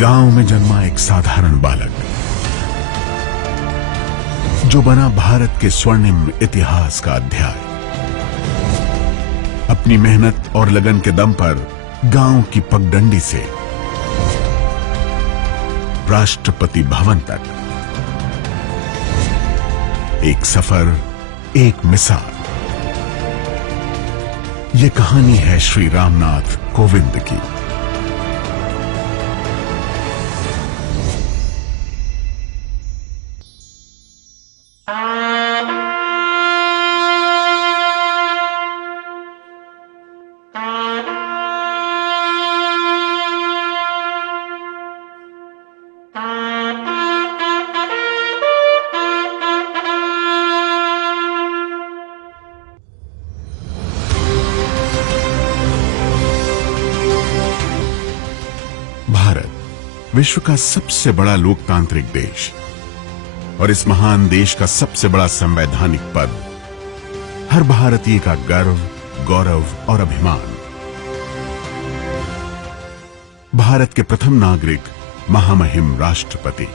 गांव में जन्मा एक साधारण बालक जो बना भारत के स्वर्णिम इतिहास का अध्याय। अपनी मेहनत और लगन के दम पर गांव की पगडंडी से राष्ट्रपति भवन तक एक सफर, एक मिसाल। ये कहानी है श्री रामनाथ कोविंद की। भारत विश्व का सबसे बड़ा लोकतांत्रिक देश और इस महान देश का सबसे बड़ा संवैधानिक पद हर भारतीय का गर्व, गौरव और अभिमान। भारत के प्रथम नागरिक, महामहिम राष्ट्रपति।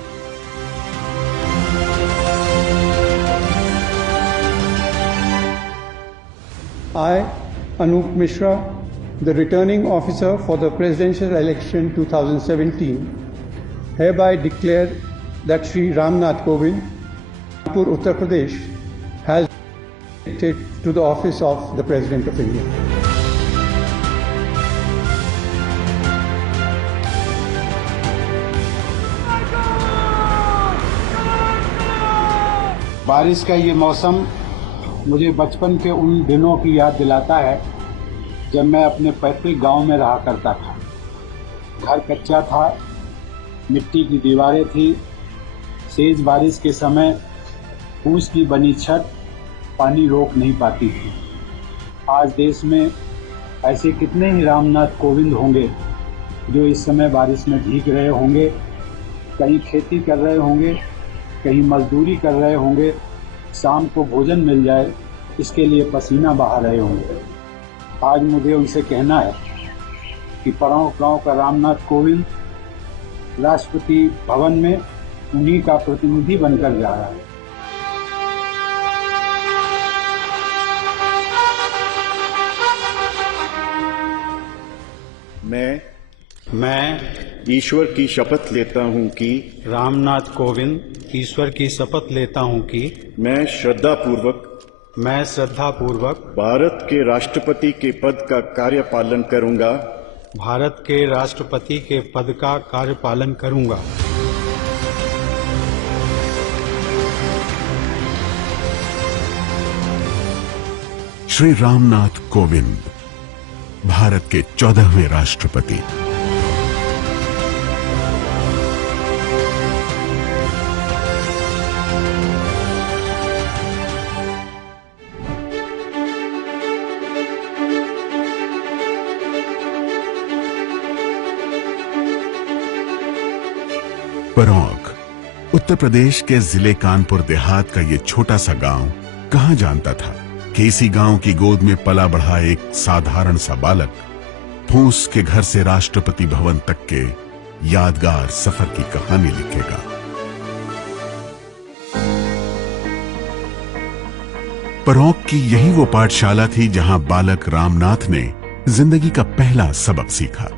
I, Anup Mishra, the returning officer for the presidential election 2017, hereby declare that Shri Ramnath Kovind, Kanpur, Uttar Pradesh, has been elected to the office of the President of India. बारिश का ये मौसम मुझे बचपन के उन दिनों की याद दिलाता है जब मैं अपने पैतृक गांव में रहा करता था। घर कच्चा था, मिट्टी की दीवारें थी। तेज बारिश के समय फूस की बनी छत पानी रोक नहीं पाती थी। आज देश में ऐसे कितने ही रामनाथ कोविंद होंगे जो इस समय बारिश में भीग रहे होंगे, कहीं खेती कर रहे होंगे, कहीं मजदूरी कर रहे होंगे, शाम को भोजन मिल जाए इसके लिए पसीना बहा रहे होंगे। आज मुझे उनसे कहना है कि परांव गांव का रामनाथ कोविंद राष्ट्रपति भवन में उन्हीं का प्रतिनिधि बनकर जा रहा है। मैं ईश्वर की शपथ लेता हूं कि रामनाथ कोविंद ईश्वर की शपथ लेता हूं कि मैं श्रद्धापूर्वक भारत के राष्ट्रपति के पद का कार्यपालन करूंगा। भारत के राष्ट्रपति के पद का कार्यपालन करूंगा। श्री रामनाथ कोविंद, भारत के 14वें राष्ट्रपति। परौंक उत्तर प्रदेश के जिले कानपुर देहात का ये छोटा सा गांव कहां जानता था कि इसी गांव की गोद में पला बढ़ा एक साधारण सा बालक फूस के घर से राष्ट्रपति भवन तक के यादगार सफर की कहानी लिखेगा। परौंक की यही वो पाठशाला थी जहां बालक रामनाथ ने जिंदगी का पहला सबक सीखा।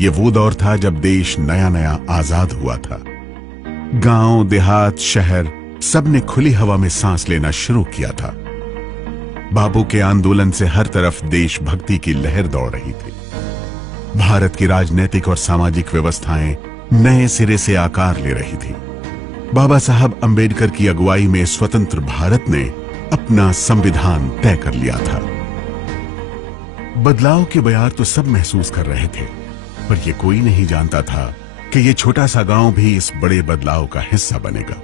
ये वो दौर था जब देश नया नया आजाद हुआ था। गांव, देहात, शहर सबने खुली हवा में सांस लेना शुरू किया था। बापू के आंदोलन से हर तरफ देशभक्ति की लहर दौड़ रही थी। भारत की राजनीतिक और सामाजिक व्यवस्थाएं नए सिरे से आकार ले रही थी। बाबा साहब अंबेडकर की अगुवाई में स्वतंत्र भारत ने अपना संविधान तय कर लिया था। बदलाव के बयार तो सब महसूस कर रहे थे, पर यह कोई नहीं जानता था कि यह छोटा सा गांव भी इस बड़े बदलाव का हिस्सा बनेगा।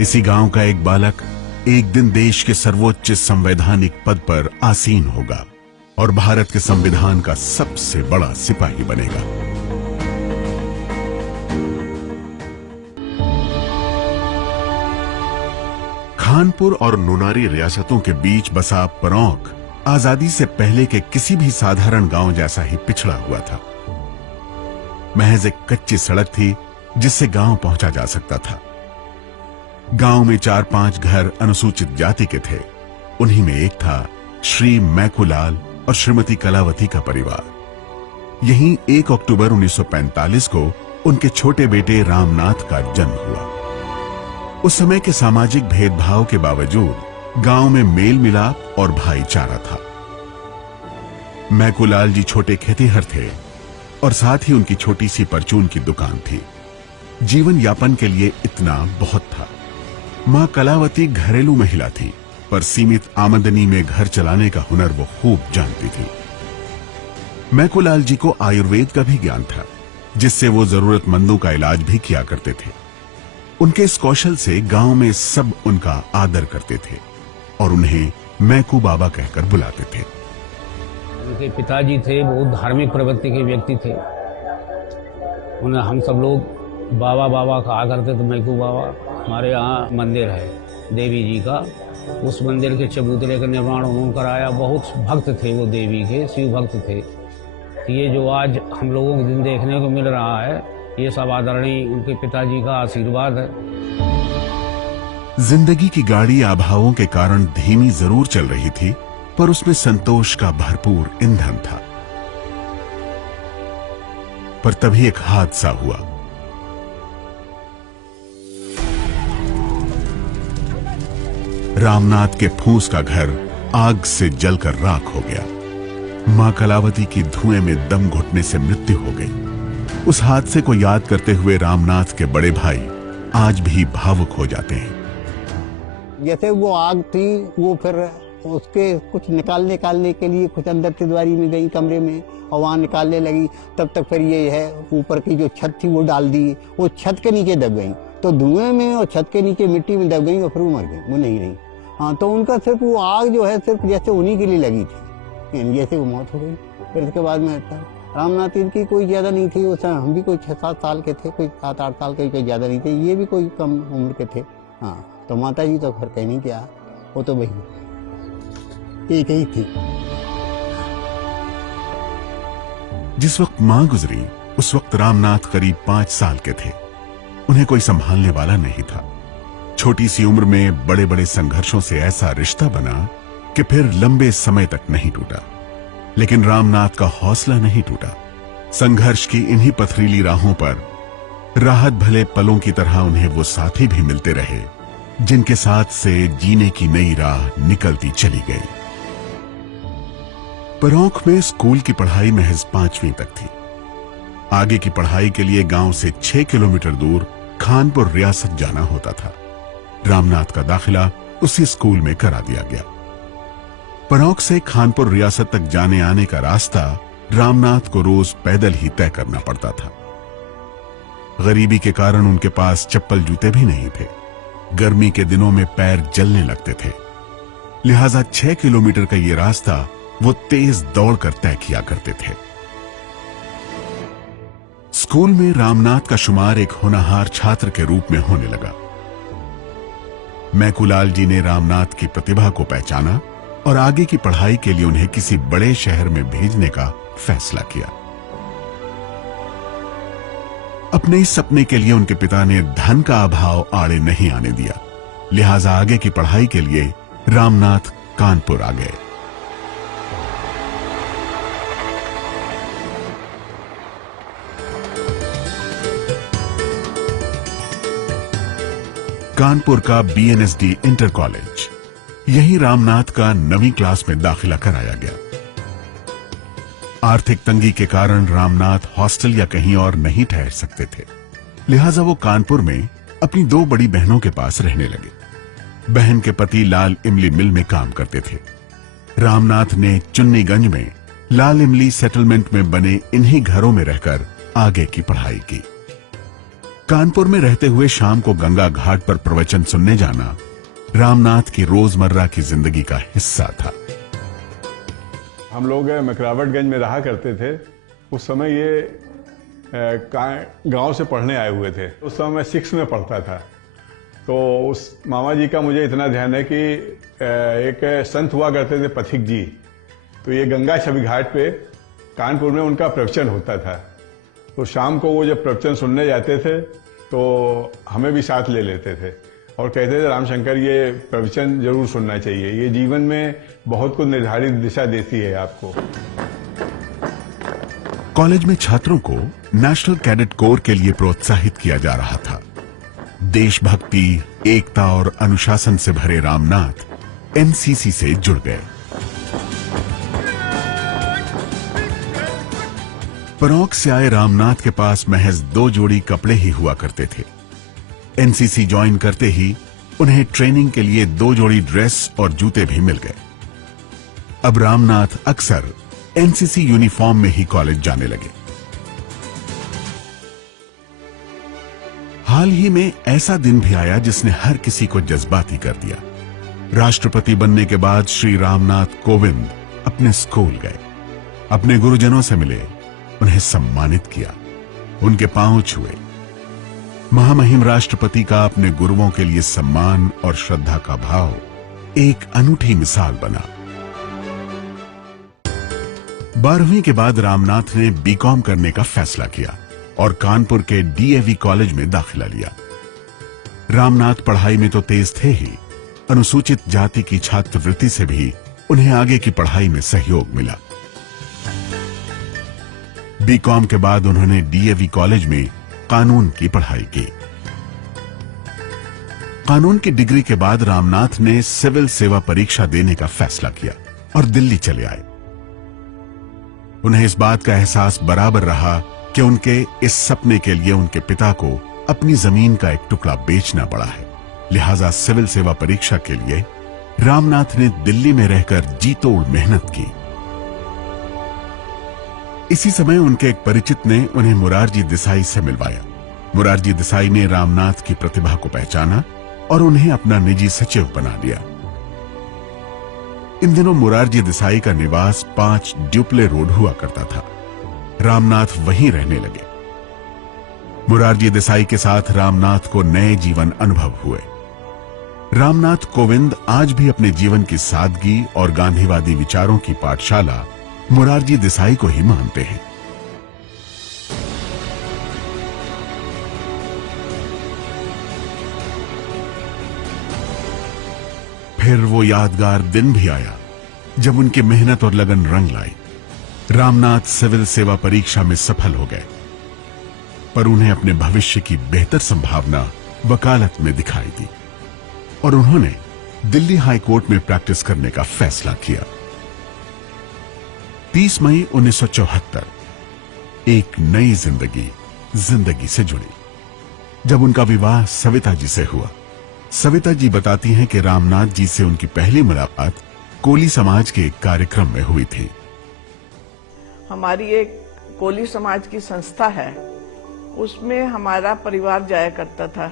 इसी गांव का एक बालक एक दिन देश के सर्वोच्च संवैधानिक पद पर आसीन होगा और भारत के संविधान का सबसे बड़ा सिपाही बनेगा। खानपुर और नुनारी रियासतों के बीच बसा परौंक आजादी से पहले के किसी भी साधारण गांव जैसा ही पिछड़ा हुआ था। महज एक कच्ची सड़क थी जिससे गांव पहुंचा जा सकता था। गांव में 4-5 घर अनुसूचित जाति के थे। उन्हीं में एक था श्री मैकूलाल और श्रीमती कलावती का परिवार। यहीं 1 अक्टूबर 1945 को उनके छोटे बेटे रामनाथ का जन्म हुआ। उस समय के सामाजिक भेदभाव के बावजूद गांव में मेल मिलाप और भाईचारा था। मैकूलाल जी छोटे खेतीहर थे और साथ ही उनकी छोटी सी परचून की दुकान थी। जीवन यापन के लिए इतना बहुत था। मां कलावती घरेलू महिला थी, पर सीमित आमदनी में घर चलाने का हुनर वो खूब जानती थी। मैकूलाल जी को आयुर्वेद का भी ज्ञान था, जिससे वो जरूरतमंदों का इलाज भी किया करते थे। उनके इस कौशल से गांव में सब उनका आदर करते थे और उन्हें मैकू बाबा कहकर बुलाते थे। उनके पिताजी थे, बहुत धार्मिक प्रवृत्ति के व्यक्ति थे। उन्हें हम सब लोग बाबा बाबा कहा करते थे। मैकू बाबा, हमारे यहाँ मंदिर है देवी जी का, उस मंदिर के चबूतरे का निर्माण उन्होंने कराया। बहुत भक्त थे वो देवी के, शिव भक्त थे। तो ये जो आज हम लोगों को दिन देखने को मिल रहा है, ये सब आदरणीय उनके पिताजी का आशीर्वाद है। जिंदगी की गाड़ी अभावों के कारण धीमी जरूर चल रही थी, पर उसमें संतोष का भरपूर ईंधन था। पर तभी एक हादसा हुआ। रामनाथ के फूस का घर आग से जलकर राख हो गया। मां कलावती की धुएं में दम घुटने से मृत्यु हो गई। उस हादसे को याद करते हुए रामनाथ के बड़े भाई आज भी भावुक हो जाते हैं। जैसे वो आग थी, वो फिर उसके कुछ निकालने के लिए कुछ अंदर तिजवारी में गई कमरे में और वहां निकालने लगी। तब तक फिर ये है ऊपर की जो छत थी वो डाल दी, वो छत के नीचे दब गई, तो धुएं में और छत के नीचे मिट्टी में दब गई और फिर वो मर गई, वो नहीं रही। हाँ, तो उनका सिर्फ वो आग जो है सिर्फ जैसे उन्हीं के लिए लगी थी, जैसे वो मौत हो गई। फिर उसके बाद में रामनाथ इनकी कोई ज्यादा नहीं थी। उस समय हम भी कोई 6-7 साल के थे, कोई 7-8 साल के, कोई ज्यादा नहीं थे। ये भी कोई कम उम्र के थे। हाँ, तो माता जी तो फिर कहीं नहीं क्या, वो तो वही एक ही थी। जिस वक्त मां गुजरी, उस वक्त रामनाथ करीब 5 साल के थे। उन्हें कोई संभालने वाला नहीं था। छोटी सी उम्र में बड़े बड़े संघर्षों से ऐसा रिश्ता बना कि फिर लंबे समय तक नहीं टूटा। लेकिन रामनाथ का हौसला नहीं टूटा। संघर्ष की इन्हीं पथरीली राहों पर राहत भले पलों की तरह उन्हें वो साथी भी मिलते रहे, जिनके साथ से जीने की नई राह निकलती चली गई। परौंख में स्कूल की पढ़ाई महज 5वीं तक थी। आगे की पढ़ाई के लिए गांव से 6 किलोमीटर दूर खानपुर रियासत जाना होता था। रामनाथ का दाखिला उसी स्कूल में करा दिया गया। परौंख से खानपुर रियासत तक जाने आने का रास्ता रामनाथ को रोज पैदल ही तय करना पड़ता था। गरीबी के कारण उनके पास चप्पल जूते भी नहीं थे। गर्मी के दिनों में पैर जलने लगते थे। लिहाजा 6 किलोमीटर का ये रास्ता वो तेज दौड़कर तय किया करते थे। स्कूल में रामनाथ का शुमार एक होनहार छात्र के रूप में होने लगा। मैकूलाल जी ने रामनाथ की प्रतिभा को पहचाना और आगे की पढ़ाई के लिए उन्हें किसी बड़े शहर में भेजने का फैसला किया। अपने इस सपने के लिए उनके पिता ने धन का अभाव आड़े नहीं आने दिया। लिहाजा आगे की पढ़ाई के लिए रामनाथ कानपुर आ गए। कानपुर का BNSD इंटर कॉलेज, यही रामनाथ का 9वीं क्लास में दाखिला कराया गया। आर्थिक तंगी के कारण रामनाथ हॉस्टल या कहीं और नहीं ठहर सकते थे। लिहाजा वो कानपुर में अपनी 2 बड़ी बहनों के पास रहने लगे। बहन के पति लाल इमली मिल में काम करते थे। रामनाथ ने चुन्नीगंज में लाल इमली सेटलमेंट में बने इन्हीं घरों में रहकर आगे की पढ़ाई की। कानपुर में रहते हुए शाम को गंगा घाट पर प्रवचन सुनने जाना रामनाथ की रोजमर्रा की जिंदगी का हिस्सा था। हम लोग मकरावटगंज में रहा करते थे। उस समय ये गांव से पढ़ने आए हुए थे। उस समय मैं 6 में पढ़ता था। तो उस मामा जी का मुझे इतना ध्यान है कि एक संत हुआ करते थे पथिक जी। तो ये गंगा छवि घाट पे कानपुर में उनका प्रवचन होता था। तो शाम को वो जब प्रवचन सुनने जाते थे तो हमें भी साथ ले लेते थे और कहते थे, रामशंकर ये प्रवचन जरूर सुनना चाहिए, ये जीवन में बहुत कुछ निर्धारित दिशा देती है आपको। कॉलेज में छात्रों को नेशनल कैडेट कोर के लिए प्रोत्साहित किया जा रहा था। देशभक्ति, एकता और अनुशासन से भरे रामनाथ एनसीसी से जुड़ गए। परोक से आए रामनाथ के पास महज 2 जोड़ी कपड़े ही हुआ करते थे। एनसीसी ज्वाइन करते ही उन्हें ट्रेनिंग के लिए 2 जोड़ी ड्रेस और जूते भी मिल गए। अब रामनाथ अक्सर एनसीसी यूनिफॉर्म में ही कॉलेज जाने लगे। हाल ही में ऐसा दिन भी आया जिसने हर किसी को जज्बाती कर दिया। राष्ट्रपति बनने के बाद श्री रामनाथ कोविंद अपने स्कूल गए, अपने गुरुजनों से मिले, उन्हें सम्मानित किया, उनके पांव छुए। महामहिम राष्ट्रपति का अपने गुरुओं के लिए सम्मान और श्रद्धा का भाव एक अनूठी मिसाल बना। 12वीं के बाद रामनाथ ने बीकॉम करने का फैसला किया और कानपुर के डीएवी कॉलेज में दाखिला लिया। रामनाथ पढ़ाई में तो तेज थे ही, अनुसूचित जाति की छात्रवृत्ति से भी उन्हें आगे की पढ़ाई में सहयोग मिला। बीकॉम के बाद उन्होंने डीएवी कॉलेज में कानून की पढ़ाई की। कानून की डिग्री के बाद रामनाथ ने सिविल सेवा परीक्षा देने का फैसला किया और दिल्ली चले आए। उन्हें इस बात का एहसास बराबर रहा कि उनके इस सपने के लिए उनके पिता को अपनी जमीन का एक टुकड़ा बेचना पड़ा है। लिहाजा सिविल सेवा परीक्षा के लिए रामनाथ ने दिल्ली में रहकर जी तोड़ मेहनत की। इसी समय उनके एक परिचित ने उन्हें मुरारजी देसाई से मिलवाया। मुरारजी देसाई ने रामनाथ की प्रतिभा को पहचाना और उन्हें अपना निजी सचिव बना लिया। इन दिनों मुरारजी देसाई का निवास 5 ड्यूप्ले रोड हुआ करता था। रामनाथ वहीं रहने लगे। मुरारजी देसाई के साथ रामनाथ को नए जीवन अनुभव हुए। रामनाथ कोविंद आज भी अपने जीवन की सादगी और गांधीवादी विचारों की पाठशाला मुरारजी देसाई को ही मानते हैं। फिर वो यादगार दिन भी आया जब उनकी मेहनत और लगन रंग लाई। रामनाथ सिविल सेवा परीक्षा में सफल हो गए, पर उन्हें अपने भविष्य की बेहतर संभावना वकालत में दिखाई दी और उन्होंने दिल्ली हाई कोर्ट में प्रैक्टिस करने का फैसला किया। 30 मई 1974 एक नई जिंदगी से जुड़ी जब उनका विवाह सविता जी से हुआ। सविता जी बताती हैं कि रामनाथ जी से उनकी पहली मुलाकात कोली समाज के एक कार्यक्रम में हुई थी। हमारी एक कोली समाज की संस्था है, उसमें हमारा परिवार जाया करता था।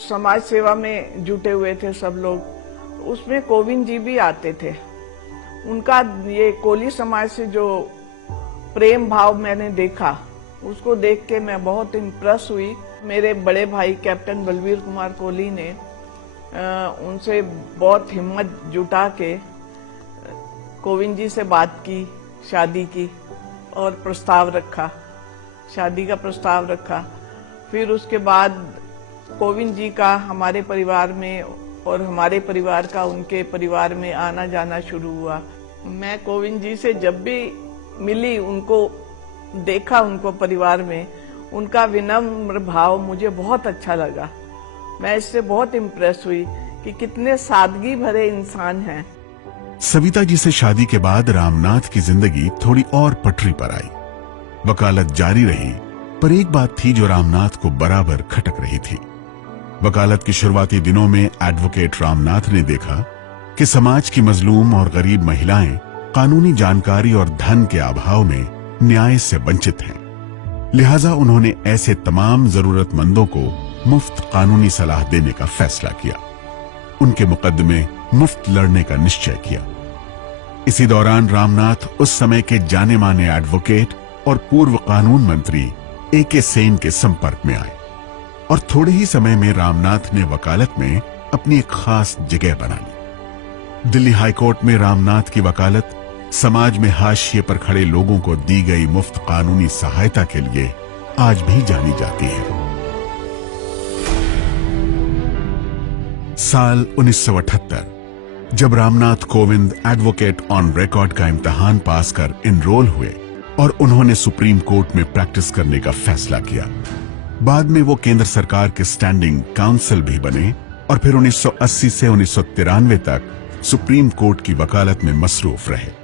समाज सेवा में जुटे हुए थे सब लोग। उसमें कोविंद जी भी आते थे। उनका ये कोली समाज से जो प्रेम भाव मैंने देखा, उसको देख के मैं बहुत इम्प्रेस हुई। मेरे बड़े भाई कैप्टन बलवीर कुमार कोहली ने उनसे बहुत हिम्मत जुटा के कोविंद जी से बात की, शादी की और प्रस्ताव रखा, शादी का प्रस्ताव रखा। फिर उसके बाद कोविंद जी का हमारे परिवार में और हमारे परिवार का उनके परिवार में आना जाना शुरू हुआ। मैं कोविंद जी से जब भी मिली, उनको देखा, उनको परिवार में, उनका विनम्र भाव मुझे बहुत अच्छा लगा। मैं इससे बहुत इम्प्रेस हुई कि कितने सादगी भरे इंसान हैं। सविता जी से शादी के बाद रामनाथ की जिंदगी थोड़ी और पटरी पर आई। वकालत जारी रही, पर एक बात थी जो रामनाथ को बराबर खटक रही थी। वकालत के शुरुआती दिनों में एडवोकेट रामनाथ ने देखा कि समाज की मजलूम और गरीब महिलाएं कानूनी जानकारी और धन के अभाव में न्याय से वंचित हैं। लिहाजा उन्होंने ऐसे तमाम जरूरतमंदों को मुफ्त कानूनी सलाह देने का फैसला किया। उनके मुकदमे मुफ्त लड़ने का निश्चय किया। इसी दौरान रामनाथ उस समय के जाने माने एडवोकेट और पूर्व कानून मंत्री ए.के. सेन के संपर्क में आए और थोड़े ही समय में रामनाथ ने वकालत में अपनी एक खास जगह बना ली। दिल्ली हाईकोर्ट में रामनाथ की वकालत समाज में हाशिए पर खड़े लोगों को दी गई मुफ्त कानूनी सहायता के लिए आज भी जानी जाती है। साल 1978 जब Ramnath Kovind advocate on record का इम्तिहान पास कर इनरोल हुए और उन्होंने सुप्रीम कोर्ट में प्रैक्टिस करने का फैसला किया। बाद में वो केंद्र सरकार के स्टैंडिंग काउंसिल भी बने और फिर 1980 से 1993 तक सुप्रीम कोर्ट की वकालत में मसरूफ रहे।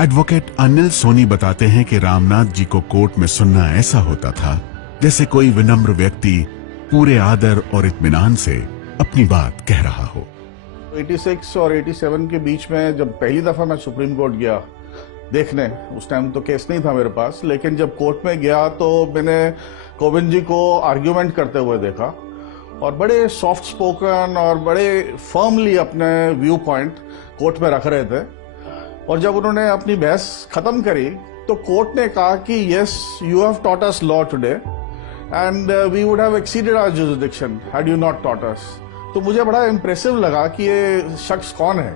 एडवोकेट अनिल सोनी बताते हैं कि रामनाथ जी को कोर्ट में सुनना ऐसा होता था जैसे कोई विनम्र व्यक्ति पूरे आदर और इत्मीनान से अपनी बात कह रहा हो। 86 और 87 के बीच में जब पहली दफा मैं सुप्रीम कोर्ट गया देखने, उस टाइम तो केस नहीं था मेरे पास, लेकिन जब कोर्ट में गया तो मैंने कोविंद जी को आर्ग्यूमेंट करते हुए देखा और बड़े सॉफ्ट स्पोकन और बड़े फर्मली अपने व्यू पॉइंट कोर्ट में रख रहे थे। और जब उन्होंने अपनी बहस खत्म करी तो कोर्ट ने कहा कि yes, you have taught us law today and we would have exceeded our jurisdiction had you not taught us. तो मुझे बड़ा इंप्रेसिव लगा कि ये शख्स कौन है।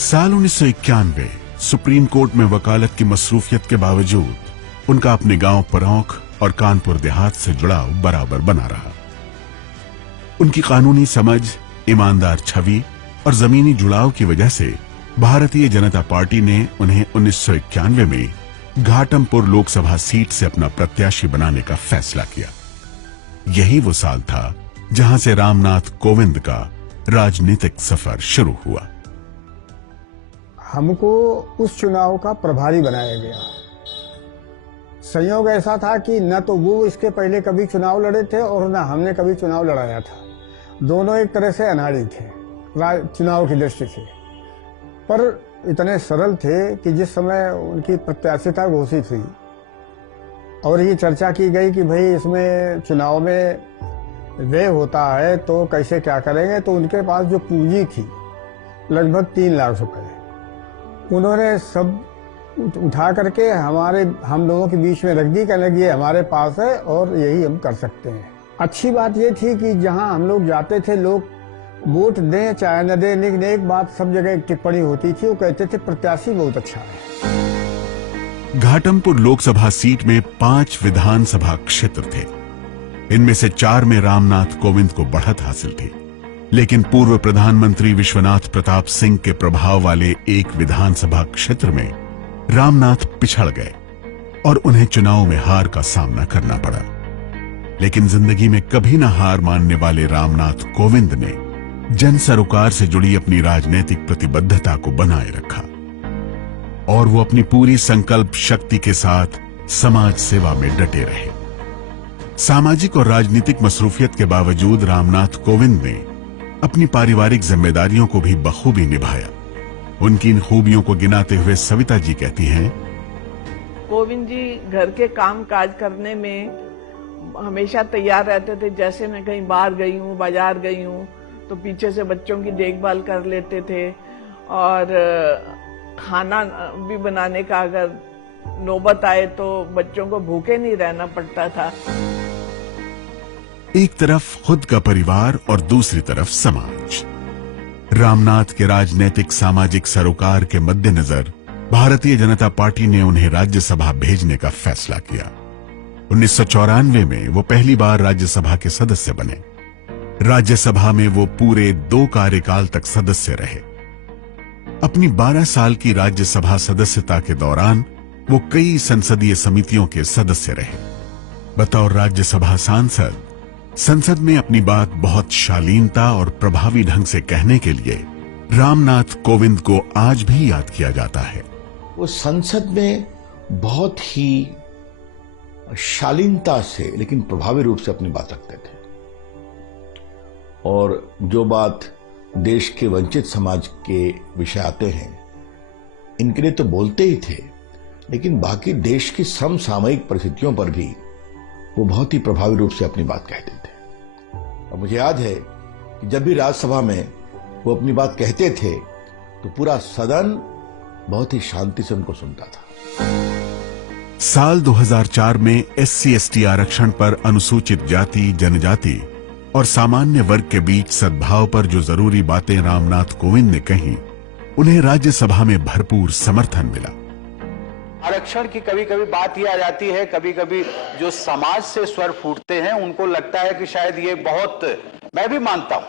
साल 1991 सुप्रीम कोर्ट में वकालत की मसरूफियत के बावजूद उनका अपने गांव परौंख और कानपुर देहात से जुड़ाव बराबर बना रहा। उनकी कानूनी समझ, ईमानदार छवि और जमीनी जुड़ाव की वजह से भारतीय जनता पार्टी ने उन्हें 1991 में घाटमपुर लोकसभा सीट से अपना प्रत्याशी बनाने का फैसला किया। यही वो साल था जहां से रामनाथ कोविंद का राजनीतिक सफर शुरू हुआ। हमको उस चुनाव का प्रभारी बनाया गया। संयोग ऐसा था कि न तो वो इसके पहले कभी चुनाव लड़े थे और न हमने कभी चुनाव लड़ाया था। दोनों एक तरह से अनाड़ी थे चुनाव की दृष्टि से, पर इतने सरल थे कि जिस समय उनकी प्रत्याशिता घोषित हुई और ये चर्चा की गई कि भाई इसमें चुनाव में व्यय होता है तो कैसे क्या करेंगे, तो उनके पास जो पूंजी थी लगभग 3 लाख रुपए उन्होंने सब उठा करके हम लोगों के बीच में रख दी, कहने लगी हमारे पास है और यही हम कर सकते हैं। अच्छी बात ये थी कि जहां हम लोग जाते थे लोग वोट दें चाहे न दें, लेकिन एक बात सब जगह एक टिप्पणी होती थी, वो कहते थे प्रत्याशी बहुत अच्छा है। घाटमपुर लोकसभा सीट में 5 विधानसभा क्षेत्र थे। इनमें से 4 में रामनाथ कोविंद को बढ़त हासिल थी, लेकिन पूर्व प्रधानमंत्री विश्वनाथ प्रताप सिंह के प्रभाव वाले एक विधानसभा क्षेत्र में रामनाथ पिछड़ गए और उन्हें चुनाव में हार का सामना करना पड़ा। लेकिन जिंदगी में कभी न हार मानने वाले रामनाथ कोविंद ने जन सरोकार से जुड़ी अपनी राजनीतिक प्रतिबद्धता को बनाए रखा और वो अपनी पूरी संकल्प शक्ति के साथ समाज सेवा में डटे रहे। सामाजिक और राजनीतिक मसरूफियत के बावजूद रामनाथ कोविंद ने अपनी पारिवारिक जिम्मेदारियों को भी बखूबी निभाया। उनकी इन खूबियों को गिनाते हुए सविता जी कहती हैं, कोविंद जी घर के काम काज करने में हमेशा तैयार रहते थे। जैसे मैं कहीं बाहर गई हूँ, बाजार गई हूँ, तो पीछे से बच्चों की देखभाल कर लेते थे और खाना भी बनाने का अगर नौबत आए तो बच्चों को भूखे नहीं रहना पड़ता था। एक तरफ खुद का परिवार और दूसरी तरफ समाज। रामनाथ के राजनीतिक सामाजिक सरोकार के मद्देनजर भारतीय जनता पार्टी ने उन्हें राज्यसभा भेजने का फैसला किया। 1994 में वो पहली बार राज्यसभा के सदस्य बने। राज्यसभा में वो पूरे 2 कार्यकाल तक सदस्य रहे। अपनी 12 साल की राज्यसभा सदस्यता के दौरान वो कई संसदीय समितियों के सदस्य रहे। बतौर राज्यसभा सांसद संसद में अपनी बात बहुत शालीनता और प्रभावी ढंग से कहने के लिए रामनाथ कोविंद को आज भी याद किया जाता है। वो संसद में बहुत ही शालीनता से लेकिन प्रभावी रूप से अपनी बात रखते थे और जो बात देश के वंचित समाज के विषय आते हैं इनके लिए तो बोलते ही थे, लेकिन बाकी देश की समसामयिक परिस्थितियों पर भी वो बहुत ही प्रभावी रूप से अपनी बात कहते थे। और मुझे याद है कि जब भी राज्यसभा में वो अपनी बात कहते थे तो पूरा सदन बहुत ही शांति से उनको सुनता था। साल 2004 में SC/ST आरक्षण पर अनुसूचित जाति, जनजाति और सामान्य वर्ग के बीच सद्भाव पर जो जरूरी बातें रामनाथ कोविंद ने कही, उन्हें राज्यसभा में भरपूर समर्थन मिला। आरक्षण की कभी कभी बात ये आ जाती है, कभी कभी जो समाज से स्वर फूटते हैं उनको लगता है कि शायद ये बहुत, मैं भी मानता हूं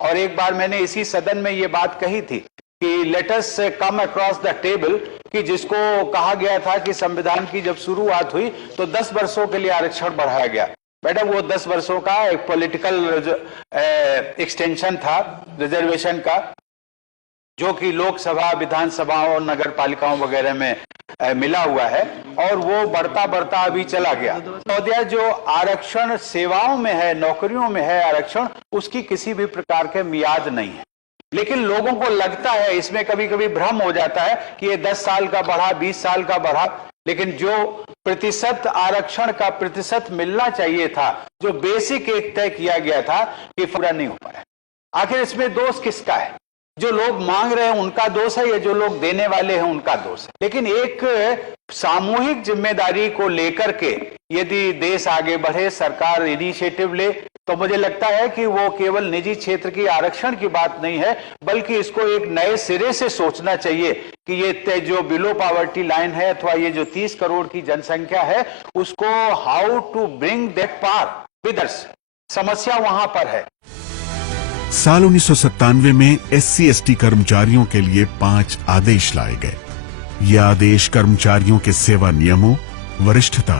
और एक बार मैंने इसी सदन में ये बात कही थी कि let us come across the table, कि जिसको कहा गया था कि संविधान की जब शुरुआत हुई तो 10 वर्षों के लिए आरक्षण बढ़ाया गया। मैडम वो 10 वर्षों का एक पॉलिटिकल एक्सटेंशन था रिजर्वेशन का, जो कि लोकसभा, विधानसभा और नगर पालिकाओं वगैरह में मिला हुआ है, और वो बढ़ता बढ़ता अभी चला गया। महोदया, जो आरक्षण सेवाओं में है, नौकरियों में है आरक्षण, उसकी किसी भी प्रकार के मियाद नहीं है। लेकिन लोगों को लगता है, इसमें कभी कभी भ्रम हो जाता है कि ये 10 साल का बढ़ा, 20 साल का बढ़ा, लेकिन जो प्रतिशत आरक्षण का प्रतिशत मिलना चाहिए था, जो बेसिक एक तय किया गया था, कि पूरा नहीं हो पाया। आखिर इसमें दोष किसका है? जो लोग मांग रहे हैं उनका दोष है या जो लोग देने वाले हैं उनका दोष है? लेकिन एक सामूहिक जिम्मेदारी को लेकर के यदि देश आगे बढ़े, सरकार इनिशिएटिव ले, तो मुझे लगता है कि वो केवल निजी क्षेत्र की आरक्षण की बात नहीं है, बल्कि इसको एक नए सिरे से सोचना चाहिए कि ये जो बिलो पॉवर्टी लाइन है अथवा ये जो 30 करोड़ की जनसंख्या है, उसको how to bring that par with us, समस्या वहां पर है। साल 1997 में SC/ST कर्मचारियों के लिए 5 आदेश लाए गए। ये आदेश कर्मचारियों के सेवा नियमों, वरिष्ठता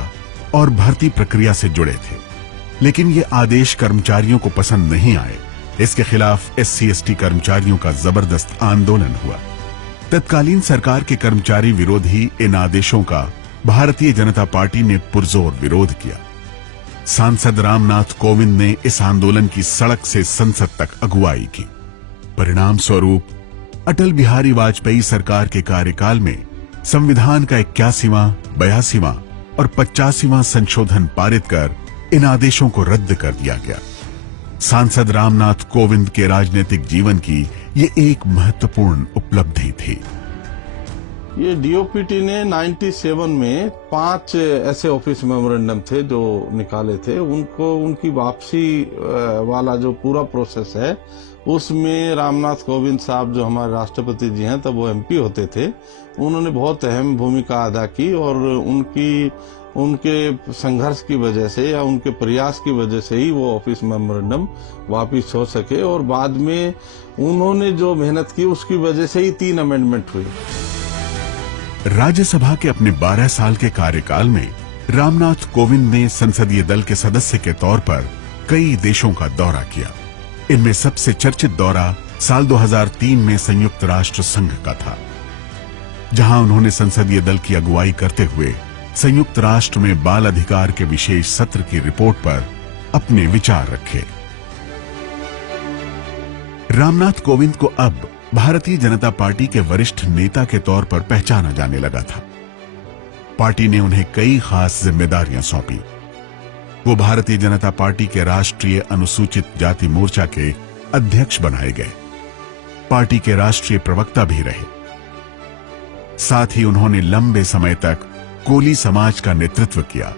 और भर्ती प्रक्रिया से जुड़े थे, लेकिन ये आदेश कर्मचारियों को पसंद नहीं आए। इसके खिलाफ SC/ST कर्मचारियों का जबरदस्त आंदोलन हुआ। तत्कालीन सरकार के कर्मचारी विरोधी इन आदेशों का भारतीय जनता पार्टी ने पुरजोर विरोध किया। सांसद रामनाथ कोविंद ने इस आंदोलन की सड़क से संसद तक अगुवाई की। परिणाम स्वरूप अटल बिहारी वाजपेयी सरकार के कार्यकाल में संविधान का 81वां, 82वां और 85वां संशोधन पारित कर इन आदेशों को रद्द कर दिया गया। सांसद रामनाथ कोविंद के राजनीतिक जीवन की ये एक महत्वपूर्ण उपलब्धि थी। ये डीओपीटी ने 97 में 5 ऐसे ऑफिस मेमोरेंडम थे जो निकाले थे, उनको उनकी वापसी वाला जो पूरा प्रोसेस है उसमें रामनाथ कोविंद साहब जो हमारे राष्ट्रपति जी हैं, तब वो MP होते थे, उन्होंने बहुत अहम भूमिका अदा की और उनके संघर्ष की वजह से या उनके प्रयास की वजह से ही वो ऑफिस मेमोरेंडम वापिस हो सके और बाद में उन्होंने जो मेहनत की उसकी वजह से ही 3 अमेंडमेंट हुई। राज्यसभा के अपने 12 साल के कार्यकाल में रामनाथ कोविंद ने संसदीय दल के सदस्य के तौर पर कई देशों का दौरा किया। इनमें सबसे चर्चित दौरा साल 2003 में संयुक्त राष्ट्र संघ का था, जहां उन्होंने संसदीय दल की अगुवाई करते हुए संयुक्त राष्ट्र में बाल अधिकार के विशेष सत्र की रिपोर्ट पर अपने विचार रखे। रामनाथ कोविंद को अब भारतीय जनता पार्टी के वरिष्ठ नेता के तौर पर पहचाना जाने लगा था। पार्टी ने उन्हें कई खास जिम्मेदारियां सौंपी। वो भारतीय जनता पार्टी के राष्ट्रीय अनुसूचित जाति मोर्चा के अध्यक्ष बनाए गए। पार्टी के राष्ट्रीय प्रवक्ता भी रहे। साथ ही उन्होंने लंबे समय तक कोली समाज का नेतृत्व किया।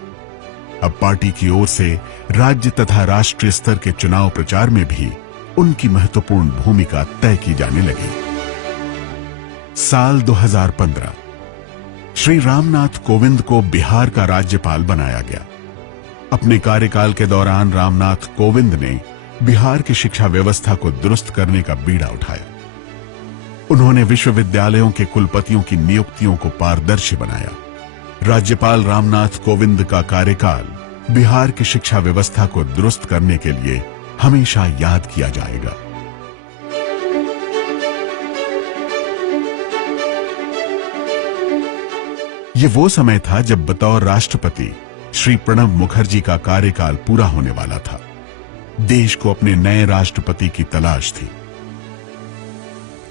अब पार्टी की ओर से राज्य तथा राष्ट्रीय स्तर के चुनाव प्रचार में भी उनकी महत्वपूर्ण भूमिका तय की जाने लगी। साल 2015 श्री रामनाथ कोविंद को बिहार का राज्यपाल बनाया गया। अपने कार्यकाल के दौरान रामनाथ कोविंद ने बिहार की शिक्षा व्यवस्था को दुरुस्त करने का बीड़ा उठाया। उन्होंने विश्वविद्यालयों के कुलपतियों की नियुक्तियों को पारदर्शी बनाया। राज्यपाल रामनाथ कोविंद का कार्यकाल बिहार की शिक्षा व्यवस्था को दुरुस्त करने के लिए हमेशा याद किया जाएगा। ये वो समय था जब बतौर राष्ट्रपति श्री प्रणब मुखर्जी का कार्यकाल पूरा होने वाला था। देश को अपने नए राष्ट्रपति की तलाश थी।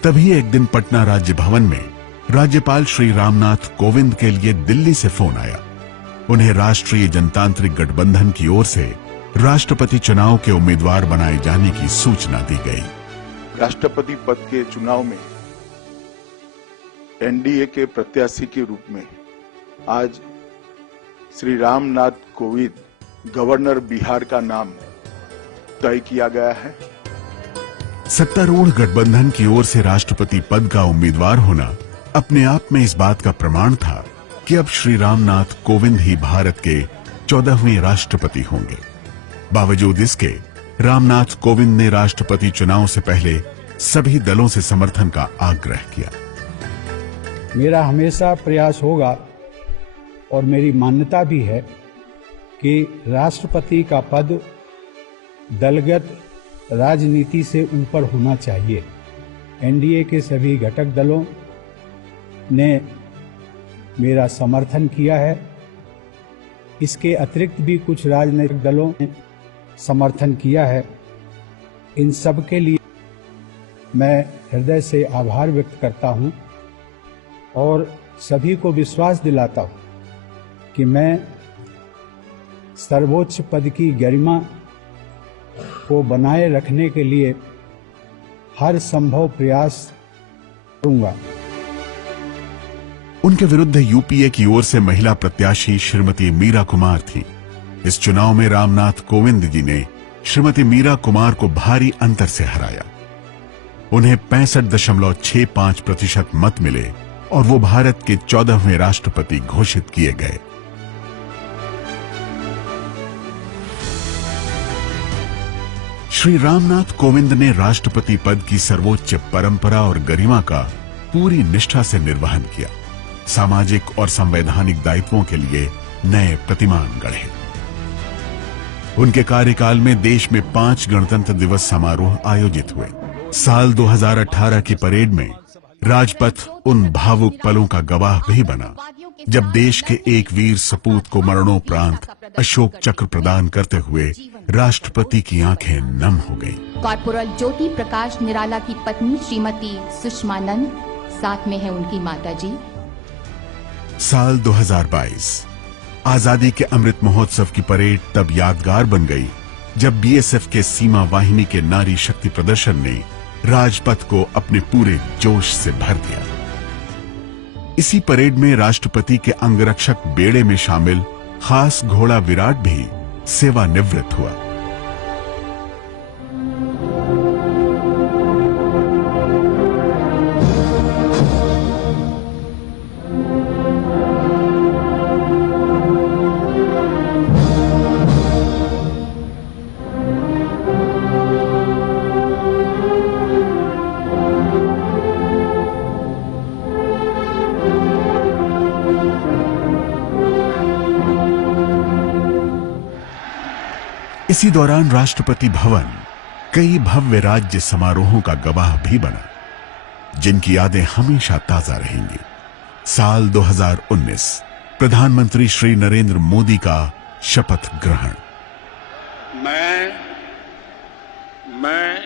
तभी एक दिन पटना राज्य भवन में राज्यपाल श्री रामनाथ कोविंद के लिए दिल्ली से फोन आया। उन्हें राष्ट्रीय जनतांत्रिक गठबंधन की ओर से राष्ट्रपति चुनाव के उम्मीदवार बनाए जाने की सूचना दी गई। राष्ट्रपति पद के चुनाव में एनडीए के प्रत्याशी के रूप में आज श्री रामनाथ कोविंद गवर्नर बिहार का नाम तय किया गया है। सत्तारूढ़ गठबंधन की ओर से राष्ट्रपति पद का उम्मीदवार होना अपने आप में इस बात का प्रमाण था कि अब श्री रामनाथ कोविंद ही भारत के 14वें राष्ट्रपति होंगे। बावजूद इसके रामनाथ कोविंद ने राष्ट्रपति चुनाव से पहले सभी दलों से समर्थन का आग्रह किया। मेरा हमेशा प्रयास होगा और मेरी मान्यता भी है कि राष्ट्रपति का पद दलगत राजनीति से ऊपर होना चाहिए। एनडीए के सभी घटक दलों ने मेरा समर्थन किया है। इसके अतिरिक्त भी कुछ राजनीतिक दलों ने समर्थन किया है। इन सब के लिए मैं हृदय से आभार व्यक्त करता हूं और सभी को विश्वास दिलाता हूं कि मैं सर्वोच्च पद की गरिमा को बनाए रखने के लिए हर संभव प्रयास करूंगा। उनके विरुद्ध यूपीए की ओर से महिला प्रत्याशी श्रीमती मीरा कुमार थी। इस चुनाव में रामनाथ कोविंद जी ने श्रीमती मीरा कुमार को भारी अंतर से हराया। उन्हें 65.65% मत मिले और वो भारत के 14वें राष्ट्रपति घोषित किए गए। श्री रामनाथ कोविंद ने राष्ट्रपति पद की सर्वोच्च परंपरा और गरिमा का पूरी निष्ठा से निर्वहन किया। सामाजिक और संवैधानिक दायित्वों के लिए नए प्रतिमान गढ़े। उनके कार्यकाल में देश में 5 गणतंत्र दिवस समारोह आयोजित हुए। साल 2018 की परेड में राजपथ उन भावुक पलों का गवाह भी बना जब देश के एक वीर सपूत को मरणोपरांत अशोक चक्र प्रदान करते हुए राष्ट्रपति की आंखें नम हो गईं। कॉर्पोरल ज्योति प्रकाश निराला की पत्नी श्रीमती सुषमा नंद, साथ में है उनकी माताजी। साल 2022 आजादी के अमृत महोत्सव की परेड तब यादगार बन गई जब बीएसएफ के सीमा वाहिनी के नारी शक्ति प्रदर्शन ने राजपथ को अपने पूरे जोश से भर दिया। इसी परेड में राष्ट्रपति के अंगरक्षक बेड़े में शामिल खास घोड़ा विराट भी सेवानिवृत्त हुआ। इसी दौरान राष्ट्रपति भवन कई भव्य राज्य समारोहों का गवाह भी बना, जिनकी यादें हमेशा ताजा रहेंगी। साल 2019 प्रधानमंत्री श्री नरेंद्र मोदी का शपथ ग्रहण। मैं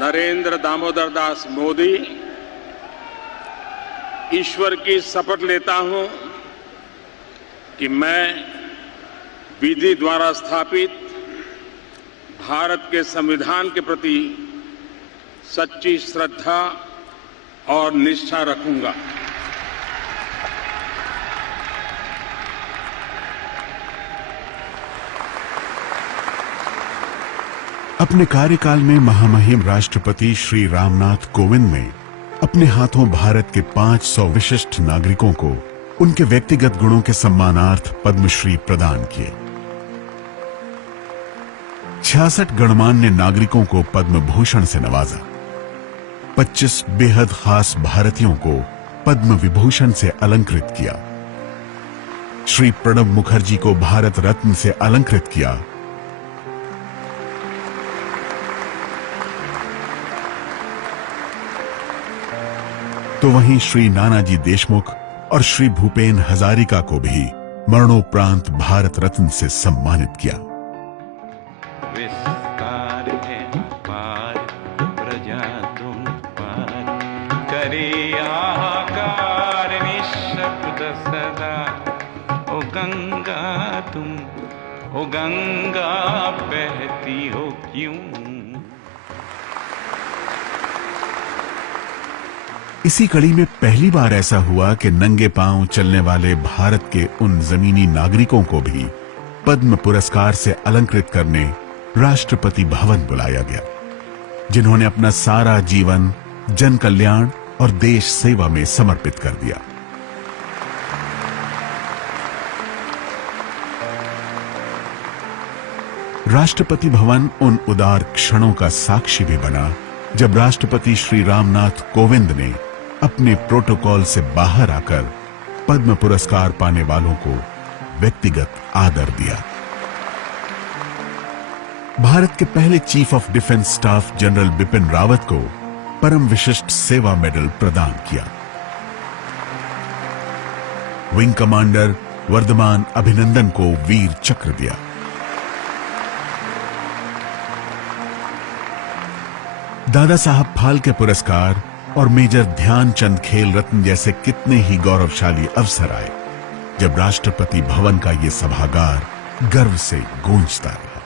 नरेंद्र दामोदर दास मोदी ईश्वर की शपथ लेता हूं कि मैं विधि द्वारा स्थापित भारत के संविधान के प्रति सच्ची श्रद्धा और निष्ठा रखूंगा। अपने कार्यकाल में महामहिम राष्ट्रपति श्री रामनाथ कोविंद ने अपने हाथों भारत के 500 विशिष्ट नागरिकों को उनके व्यक्तिगत गुणों के सम्मानार्थ पद्मश्री प्रदान किए। 66 गणमान्य नागरिकों को पद्म भूषण से नवाजा। 25 बेहद खास भारतीयों को पद्म विभूषण से अलंकृत किया। श्री प्रणब मुखर्जी को भारत रत्न से अलंकृत किया। तो वहीं श्री नानाजी देशमुख और श्री भूपेन हजारिका को भी मरणोपरांत भारत रत्न से सम्मानित किया। विस्तार है पार प्रजा तुम पार करे आकार निशब्द सदा। ओ गंगा तुम, ओ गंगा बहती हो क्यों। इसी कड़ी में पहली बार ऐसा हुआ कि नंगे पांव चलने वाले भारत के उन जमीनी नागरिकों को भी पद्म पुरस्कार से अलंकृत करने राष्ट्रपति भवन बुलाया गया। जिन्होंने अपना सारा जीवन जन कल्याण और देश सेवा में समर्पित कर दिया। राष्ट्रपति भवन उन उदार क्षणों का साक्षी भी बना जब राष्ट्रपति श्री रामनाथ कोविंद ने अपने प्रोटोकॉल से बाहर आकर पद्म पुरस्कार पाने वालों को व्यक्तिगत आदर दिया। भारत के पहले chief of defence staff general Bipin Rawat को परम विशिष्ट सेवा मेडल प्रदान किया। विंग कमांडर वर्धमान अभिनंदन को वीर चक्र दिया। दादा साहब फाल्के पुरस्कार और मेजर ध्यानचंद खेल रत्न जैसे कितने ही गौरवशाली अवसर आए जब राष्ट्रपति भवन का ये सभागार गर्व से गूंजता रहा।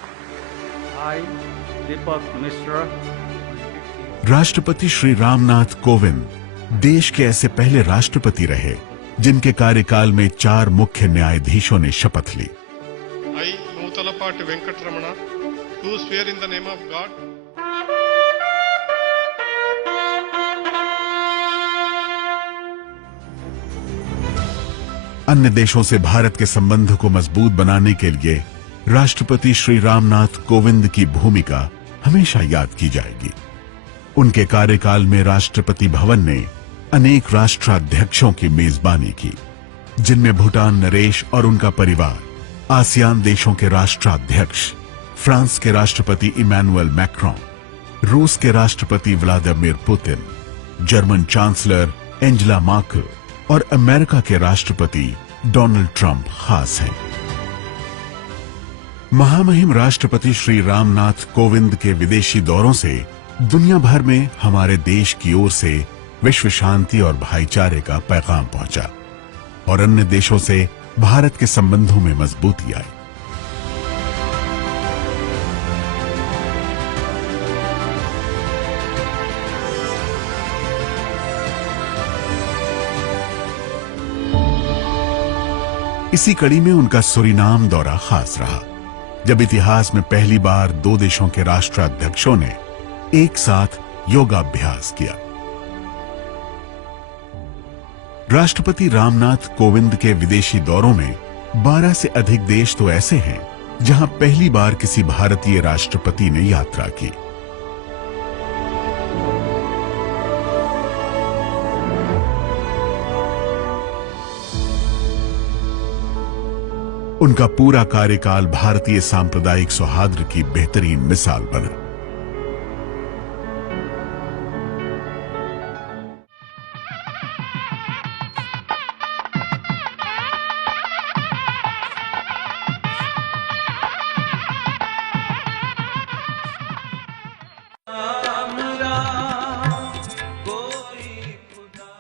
दीपक मिश्रा। राष्ट्रपति श्री रामनाथ कोविंद देश के ऐसे पहले राष्ट्रपति रहे जिनके कार्यकाल में 4 मुख्य न्यायाधीशों ने शपथ ली। I, Mutalapati Venkatramana, do swear in the name of God. अन्य देशों से भारत के संबंध को मजबूत बनाने के लिए राष्ट्रपति श्री रामनाथ कोविंद की भूमिका हमेशा याद की जाएगी। उनके कार्यकाल में राष्ट्रपति भवन ने अनेक राष्ट्राध्यक्षों की मेजबानी की, जिनमें भूटान नरेश और उनका परिवार, आसियान देशों के राष्ट्राध्यक्ष, फ्रांस के राष्ट्रपति इमैनुअल मैक्रोन, रूस के राष्ट्रपति Vladimir Putin, German chancellor Angela Merkel और अमेरिका के राष्ट्रपति डोनाल्ड ट्रंप खास हैं। महामहिम राष्ट्रपति श्री रामनाथ कोविंद के विदेशी दौरों से दुनिया भर में हमारे देश की ओर से विश्व शांति और भाईचारे का पैगाम पहुंचा और अन्य देशों से भारत के संबंधों में मजबूती आई। इसी कड़ी में उनका सूरीनाम दौरा खास रहा, जब इतिहास में पहली बार 2 देशों के राष्ट्राध्यक्षों ने एक साथ योगाभ्यास किया। राष्ट्रपति रामनाथ कोविंद के विदेशी दौरों में 12 से अधिक देश तो ऐसे हैं जहां पहली बार किसी भारतीय राष्ट्रपति ने यात्रा की। उनका पूरा कार्यकाल भारतीय सांप्रदायिक सौहार्द की बेहतरीन मिसाल बना।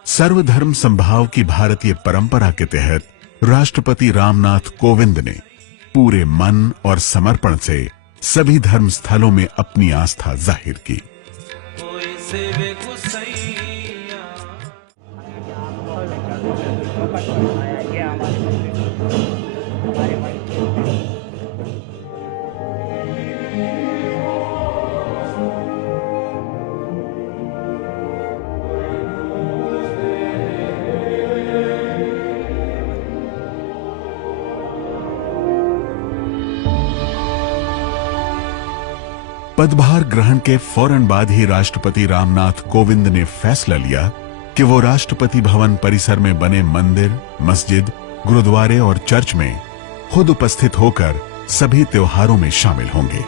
सर्वधर्म संभाव की भारतीय परंपरा के तहत राष्ट्रपति रामनाथ कोविंद ने पूरे मन और समर्पण से सभी धर्म स्थलों में अपनी आस्था जाहिर की। पदभार ग्रहण के फौरन बाद ही राष्ट्रपति रामनाथ कोविंद ने फैसला लिया कि वो राष्ट्रपति भवन परिसर में बने मंदिर, मस्जिद, गुरुद्वारे और चर्च में खुद उपस्थित होकर सभी त्योहारों में शामिल होंगे।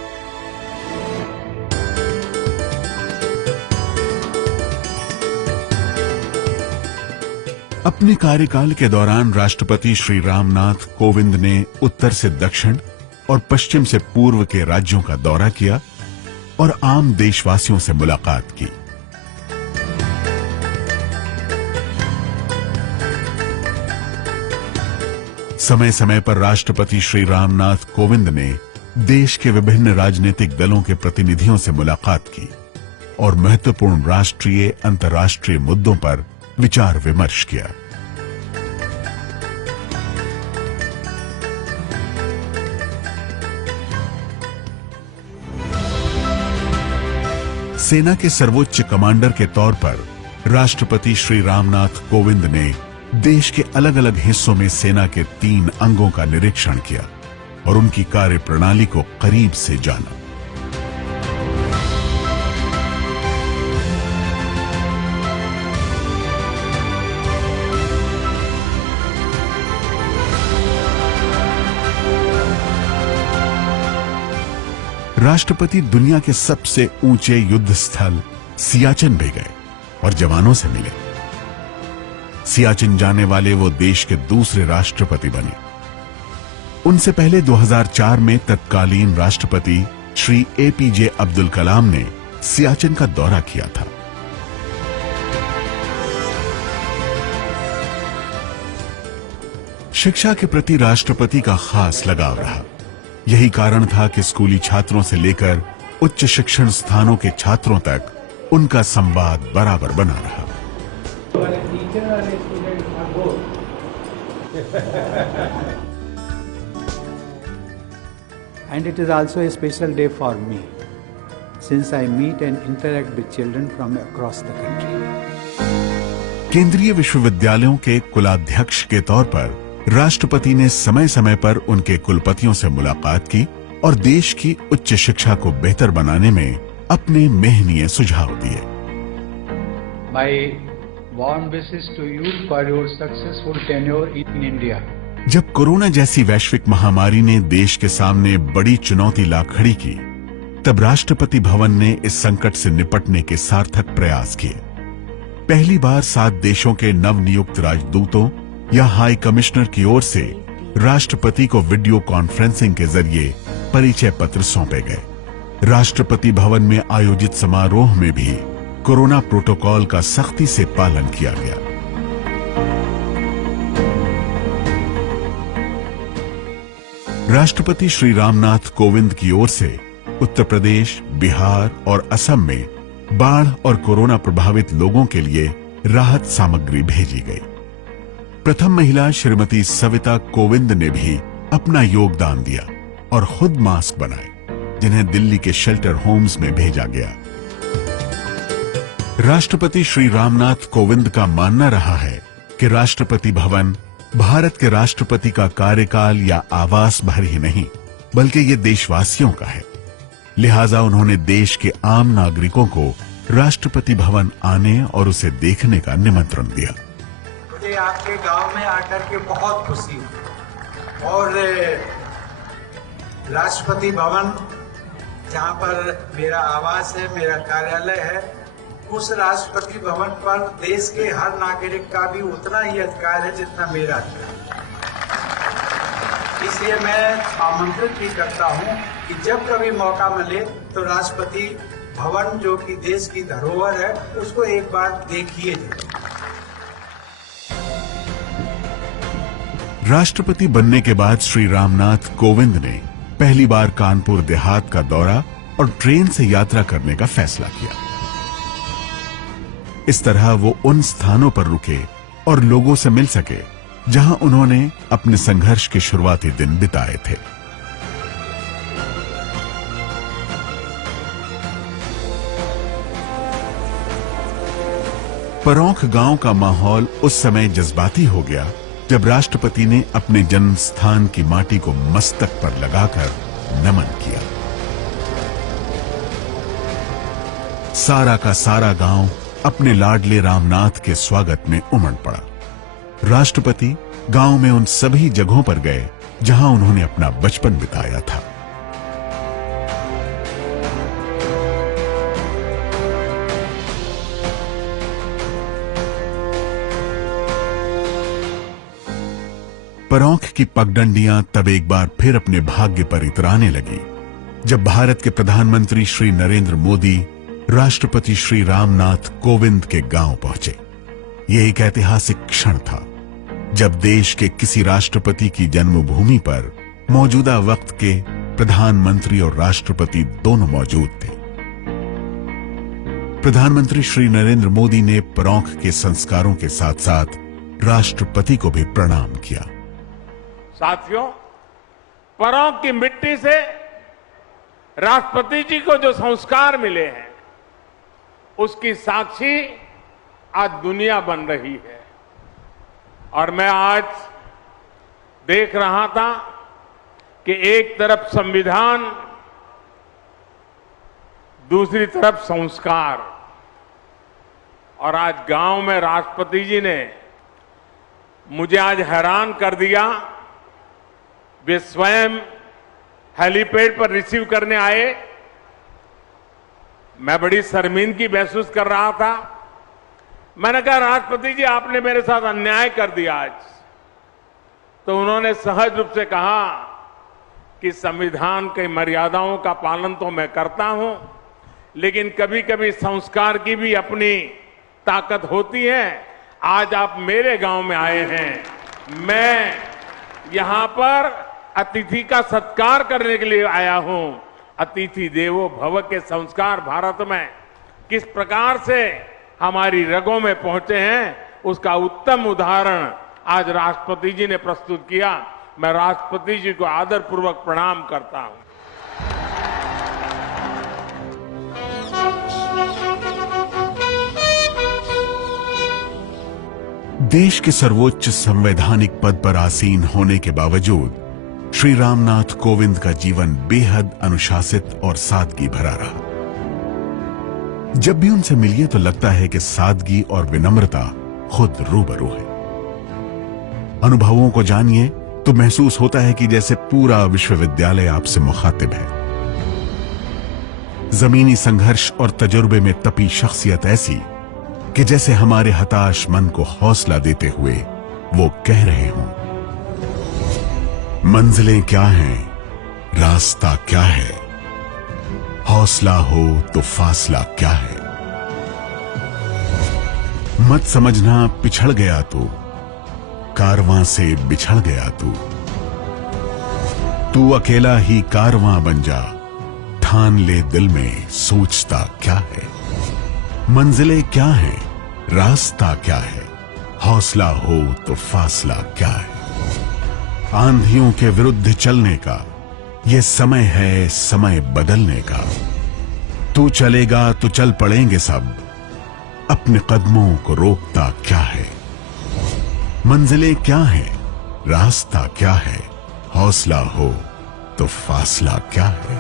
अपने कार्यकाल के दौरान राष्ट्रपति श्री रामनाथ कोविंद ने उत्तर से दक्षिण और पश्चिम से पूर्व के राज्यों का दौरा किया और आम देशवासियों से मुलाकात की। समय समय पर राष्ट्रपति श्री रामनाथ कोविंद ने देश के विभिन्न राजनीतिक दलों के प्रतिनिधियों से मुलाकात की और महत्वपूर्ण राष्ट्रीय अंतर्राष्ट्रीय मुद्दों पर विचार विमर्श किया। सेना के सर्वोच्च कमांडर के तौर पर राष्ट्रपति श्री रामनाथ कोविंद ने देश के अलग अलग हिस्सों में सेना के 3 अंगों का निरीक्षण किया और उनकी कार्यप्रणाली को करीब से जाना। राष्ट्रपति दुनिया के सबसे ऊंचे युद्ध स्थल सियाचिन भी गए और जवानों से मिले। सियाचिन जाने वाले वो देश के दूसरे राष्ट्रपति बने। उनसे पहले 2004 में तत्कालीन राष्ट्रपति श्री एपीजे अब्दुल कलाम ने सियाचिन का दौरा किया था। शिक्षा के प्रति राष्ट्रपति का खास लगाव रहा। यही कारण था कि स्कूली छात्रों से लेकर उच्च शिक्षण स्थानों के छात्रों तक उनका संवाद बराबर बना रहा। And it is also a special day for me, since I meet and interact with children from across the country. केंद्रीय विश्वविद्यालयों के कुलाध्यक्ष के तौर पर राष्ट्रपति ने समय समय पर उनके कुलपतियों से मुलाकात की और देश की उच्च शिक्षा को बेहतर बनाने में अपने मेहनीय सुझाव दिए। My warm wishes to you for your successful tenure in India. जब कोरोना जैसी वैश्विक महामारी ने देश के सामने बड़ी चुनौती ला खड़ी की, तब राष्ट्रपति भवन ने इस संकट से निपटने के सार्थक प्रयास किए। पहली बार 7 देशों के नवनियुक्त राजदूतों या हाई कमिश्नर की ओर से राष्ट्रपति को वीडियो कॉन्फ्रेंसिंग के जरिए परिचय पत्र सौंपे गए। राष्ट्रपति भवन में आयोजित समारोह में भी कोरोना प्रोटोकॉल का सख्ती से पालन किया गया। राष्ट्रपति श्री रामनाथ कोविंद की ओर से उत्तर प्रदेश, बिहार और असम में बाढ़ और कोरोना प्रभावित लोगों के लिए राहत सामग्री भेजी गई। प्रथम महिला श्रीमती सविता कोविंद ने भी अपना योगदान दिया और खुद मास्क बनाए, जिन्हें दिल्ली के शेल्टर होम्स में भेजा गया। राष्ट्रपति श्री रामनाथ कोविंद का मानना रहा है कि राष्ट्रपति भवन भारत के राष्ट्रपति का कार्यकाल या आवास भर ही नहीं, बल्कि ये देशवासियों का है। लिहाजा उन्होंने देश के आम नागरिकों को राष्ट्रपति भवन आने और उसे देखने का निमंत्रण दिया। मुझे आपके गांव में आकर के बहुत खुशी हुई और राष्ट्रपति भवन जहां पर मेरा आवास है, मेरा कार्यालय है, उस राष्ट्रपति भवन पर देश के हर नागरिक का भी उतना ही अधिकार है जितना मेरा अधिकार। इसलिए मैं आमंत्रित भी करता हूं कि जब कभी मौका मिले तो राष्ट्रपति भवन जो कि देश की धरोहर है उसको एक बार देखिए। राष्ट्रपति बनने के बाद श्री रामनाथ कोविंद ने पहली बार कानपुर देहात का दौरा और ट्रेन से यात्रा करने का फैसला किया। इस तरह वो उन स्थानों पर रुके और लोगों से मिल सके जहां उन्होंने अपने संघर्ष के शुरुआती दिन बिताए थे। परौंख गांव का माहौल उस समय जज्बाती हो गया जब राष्ट्रपति ने अपने जन्म स्थान की माटी को मस्तक पर लगाकर नमन किया। सारा का सारा गांव अपने लाडले रामनाथ के स्वागत में उमड़ पड़ा। राष्ट्रपति गांव में उन सभी जगहों पर गए जहां उन्होंने अपना बचपन बिताया था। परौंख की पगडंडियां तब एक बार फिर अपने भाग्य पर इतराने लगी जब भारत के प्रधानमंत्री श्री नरेंद्र मोदी राष्ट्रपति श्री रामनाथ कोविंद के गांव पहुंचे। यह एक ऐतिहासिक क्षण था जब देश के किसी राष्ट्रपति की जन्मभूमि पर मौजूदा वक्त के प्रधानमंत्री और राष्ट्रपति दोनों मौजूद थे। प्रधानमंत्री श्री नरेंद्र मोदी ने परौंख के संस्कारों के साथ साथ राष्ट्रपति को भी प्रणाम किया। साथियों, परौंख की मिट्टी से राष्ट्रपति जी को जो संस्कार मिले हैं उसकी साक्षी आज दुनिया बन रही है। और मैं आज देख रहा था कि एक तरफ संविधान, दूसरी तरफ संस्कार, और आज गांव में राष्ट्रपति जी ने मुझे आज हैरान कर दिया। वे स्वयं हेलीपैड पर रिसीव करने आए। मैं बड़ी शर्मिंदगी महसूस कर रहा था। मैंने कहा, राष्ट्रपति जी आपने मेरे साथ अन्याय कर दिया आज। तो उन्होंने सहज रूप से कहा कि संविधान की मर्यादाओं का पालन तो मैं करता हूं, लेकिन कभी कभी संस्कार की भी अपनी ताकत होती है। आज आप मेरे गांव में आए हैं, मैं यहां पर अतिथि का सत्कार करने के लिए आया हूं। अतिथि देवो भव के संस्कार भारत में किस प्रकार से हमारी रगों में पहुंचे हैं, उसका उत्तम उदाहरण आज राष्ट्रपति जी ने प्रस्तुत किया। मैं राष्ट्रपति जी को आदरपूर्वक प्रणाम करता हूं। देश के सर्वोच्च संवैधानिक पद पर आसीन होने के बावजूद श्री रामनाथ कोविंद का जीवन बेहद अनुशासित और सादगी भरा रहा। जब भी उनसे मिलिए तो लगता है कि सादगी और विनम्रता खुद रूबरू है। अनुभवों को जानिए तो महसूस होता है कि जैसे पूरा विश्वविद्यालय आपसे मुखातिब है। जमीनी संघर्ष और तजुर्बे में तपी शख्सियत ऐसी कि जैसे हमारे हताश मन को हौसला देते हुए वो कह रहे हों, मंजिलें क्या हैं, रास्ता क्या है, हौसला हो तो फासला क्या है। मत समझना पिछड़ गया तू, कारवां से बिछड़ गया तू अकेला ही कारवां बन जा, ठान ले दिल में सोचता क्या है। मंजिलें क्या है, रास्ता क्या है, हौसला हो तो फासला क्या है। आंधियों के विरुद्ध चलने का ये समय है, समय बदलने का। तू चलेगा तो चल पड़ेंगे सब, अपने कदमों को रोकता क्या है। मंजिलें क्या है, रास्ता क्या है, हौसला हो तो फासला क्या है।